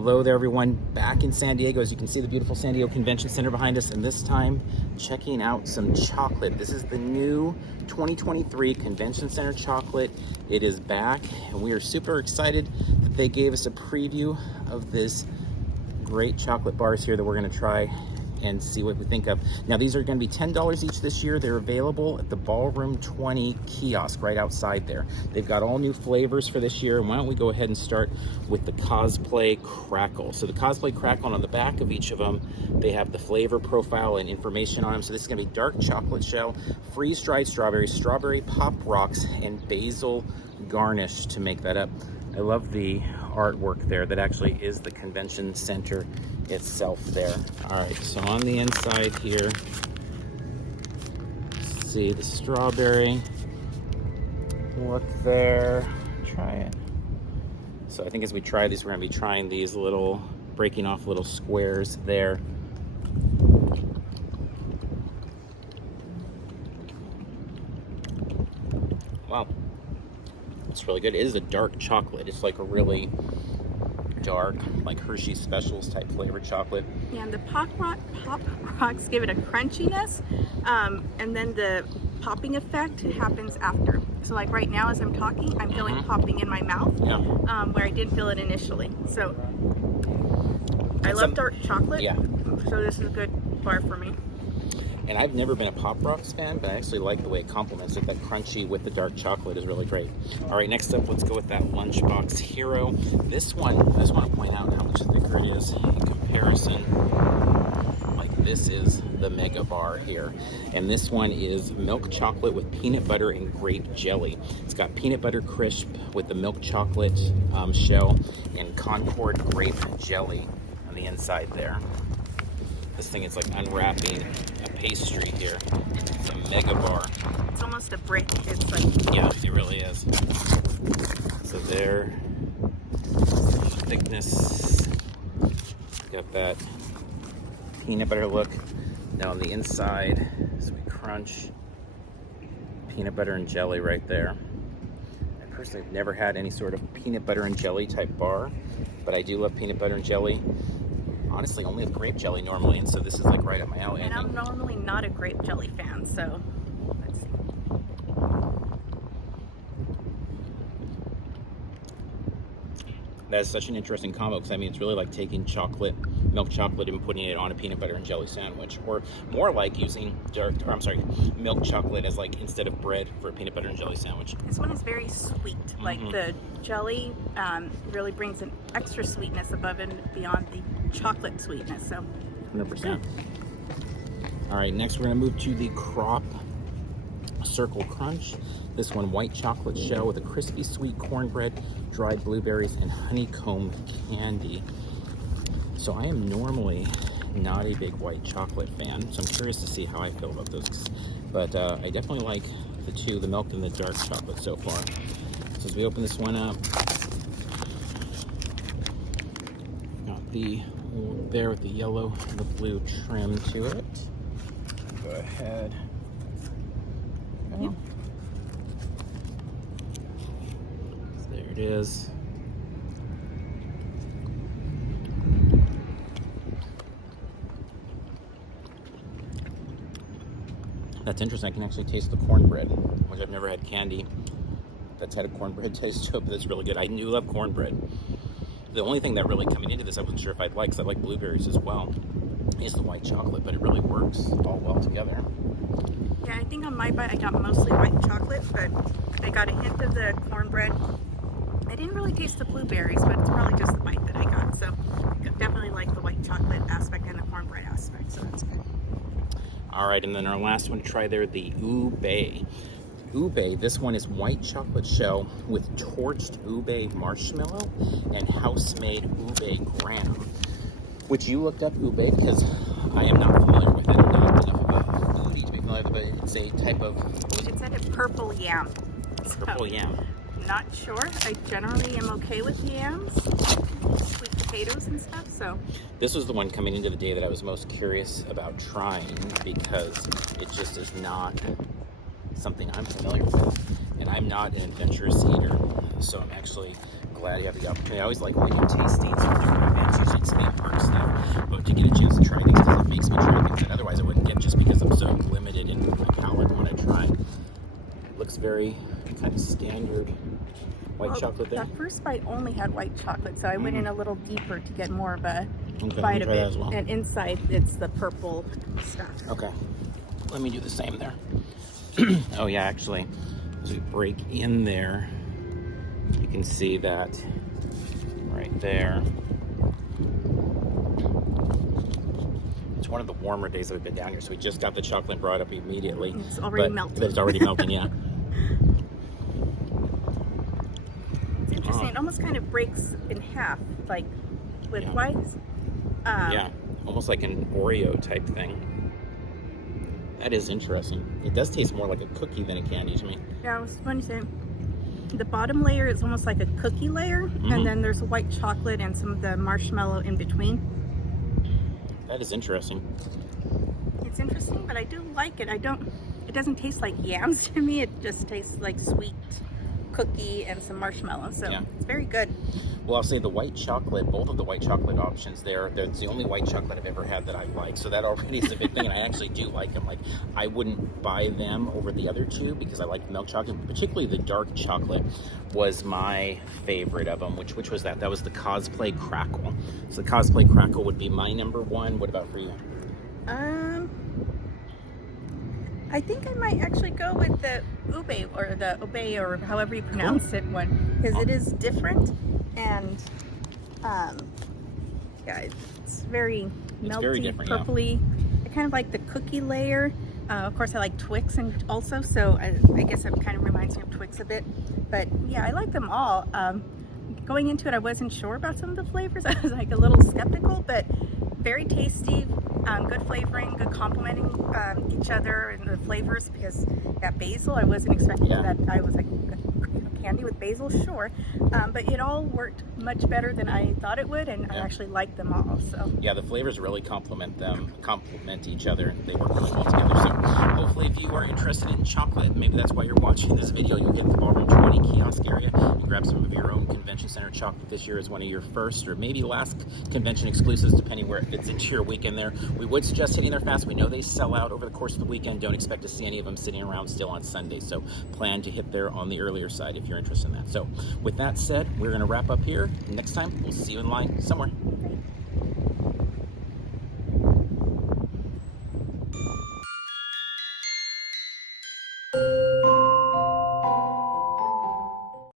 Hello there, everyone. Back in San Diego. As you can see, the beautiful San Diego Convention Center behind us, and this time checking out some chocolate. This is the new 2023 Convention Center chocolate. It is back, and we are super excited that they gave us a preview of this great chocolate bars here that we're going to try and see what we think of. Now, these are going to be $10 each this year. They're available at the Ballroom 20 kiosk right outside there. They've got all new flavors for this year. And why don't we go ahead and start with the Cosplay Crackle. So the Cosplay Crackle, on the back of each of them, they have the flavor profile and information on them. So this is going to be dark chocolate shell, freeze-dried strawberries, strawberry pop rocks, and basil garnish to make that up. I love the artwork there. That actually is the convention center itself there. All right, so on the inside here, see the strawberry. Look there, try it. So I think as we try these, we're gonna be trying these little, breaking off little squares there. Wow, it's really good. It is a dark chocolate. It's like a really dark, like Hershey's Specials type flavored chocolate. Yeah, and the pop rocks give it a crunchiness, and then the popping effect happens after. So like right now as I'm talking, I'm feeling popping in my mouth, where I didn't feel it initially. So I love dark chocolate, so this is a good bar for me. And I've never been a Pop Rocks fan, but I actually like the way it complements it. That crunchy with the dark chocolate is really great. All right, next up, let's go with that Lunchbox Hero. This one, I just want to point out how much thicker it is in comparison. Like, this is the mega bar here. And this one is milk chocolate with peanut butter and grape jelly. It's got peanut butter crisp with the milk chocolate shell and Concord grape jelly on the inside there. This thing is like unwrapping a pastry here. It's a mega bar. It's almost a brick. It's like, yeah, it really is. So there, the thickness. Got that peanut butter look. Now on the inside, as we crunch, peanut butter and jelly right there. I personally have never had any sort of peanut butter and jelly type bar, but I do love peanut butter and jelly. Honestly, only with grape jelly normally, and so this is like right up my alley. And I'm normally not a grape jelly fan, so let's see. That is such an interesting combo, because I mean, it's really like taking chocolate, milk chocolate, and putting it on a peanut butter and jelly sandwich, or more like using milk chocolate as like instead of bread for a peanut butter and jelly sandwich. This one is very sweet. Like the jelly really brings an extra sweetness above and beyond the chocolate sweetness. So 100%. All right, next we're gonna move to the Crop Circle Crunch. This one, white chocolate shell with a crispy sweet cornbread, dried blueberries, and honeycomb candy. So I am normally not a big white chocolate fan, so I'm curious to see how I feel about those. But I definitely like the two, the milk and the dark chocolate so far. So as we open this one up, got the there with the yellow and the blue trim to it. Go ahead. Yep. So there it is. That's interesting. I can actually taste the cornbread, which I've never had candy that's had a cornbread taste to it, but it's really good. I do love cornbread. The only thing that really coming into this I wasn't sure if I'd like, because I like blueberries as well, is the white chocolate, but it really works all well together. Yeah, I think on my bite I got mostly white chocolate, but I got a hint of the cornbread. I didn't really taste the blueberries, but it's probably just the bite that I got. So I definitely like the white chocolate aspect and the cornbread aspect, so that's good. All right, and then our last one to try there, the Ube. Ube, this one is white chocolate shell with torched ube marshmallow and house-made ube graham. Which you looked up ube, because I am not familiar with it. I'm not enough of a foodie to be familiar with it, but it's a type of... It said a purple yam. Purple yam. Not sure. I generally am okay with yams, sweet potatoes and stuff, so. This was the one coming into the day that I was most curious about trying, because it just is not something I'm familiar with, and I'm not an adventurous eater, so I'm actually glad you have the opportunity. I always like when I do tastings for different events, usually it's theme park stuff, but to get a chance to try things because it makes me try things that otherwise I wouldn't get just because I'm so limited in my palate when I try. It looks very kind of standard white chocolate there. That first bite only had white chocolate, so I went in a little deeper to get more of a Okay, bite of try it. that as well. And inside, it's the purple stuff. Okay, let me do the same there. Oh yeah, actually, as we break in there, you can see that right there. It's one of the warmer days that we've been down here, so we just got the chocolate brought up immediately. It's already melting. It's already melting, yeah. It's interesting. It almost kind of breaks in half, like with whites. Yeah, almost like an Oreo type thing. That is interesting. It does taste more like a cookie than a candy to me. Yeah, I was going to say the bottom layer is almost like a cookie layer, and then there's white chocolate and some of the marshmallow in between. That is interesting. It's interesting, but I do like it. It doesn't taste like yams to me. It just tastes like sweet cookie and some marshmallow. So it's very good. Well, I'll say the white chocolate, both of the white chocolate options there, that's the only white chocolate I've ever had that I like. So that already is a big thing, and I actually do like them. Like, I wouldn't buy them over the other two because I like milk chocolate, particularly the dark chocolate was my favorite of them, which was that? That was the Cosplay Crackle. So the Cosplay Crackle would be my number one. What about for you? I think I might actually go with the ube or the obey or however you pronounce it one, because it is different and yeah, it's very melty, very different, purpley. I kind of like the cookie layer. Of course, I like Twix and also, so I guess it kind of reminds me of Twix a bit. But yeah, I like them all. Going into it, I wasn't sure about some of the flavors. I was like a little skeptical, but very tasty. Good flavoring, good complementing each other and the flavors, because that basil, I wasn't expecting that. I was like, candy with basil, sure. But it all worked much better than I thought it would, and I actually liked them all. So yeah, the flavors really complement each other. They work really well together. So hopefully if you are interested in chocolate, maybe that's why you're watching this video, you'll get to the Ballroom 20 kiosk area and grab some of your own convention center chocolate this year as one of your first or maybe last convention exclusives, depending where it fits into your weekend there. We would suggest hitting there fast. We know they sell out over the course of the weekend. Don't expect to see any of them sitting around still on Sunday. So plan to hit there on the earlier side if you're interested in that. So with that said, we're going to wrap up here. Next time, we'll see you in line somewhere.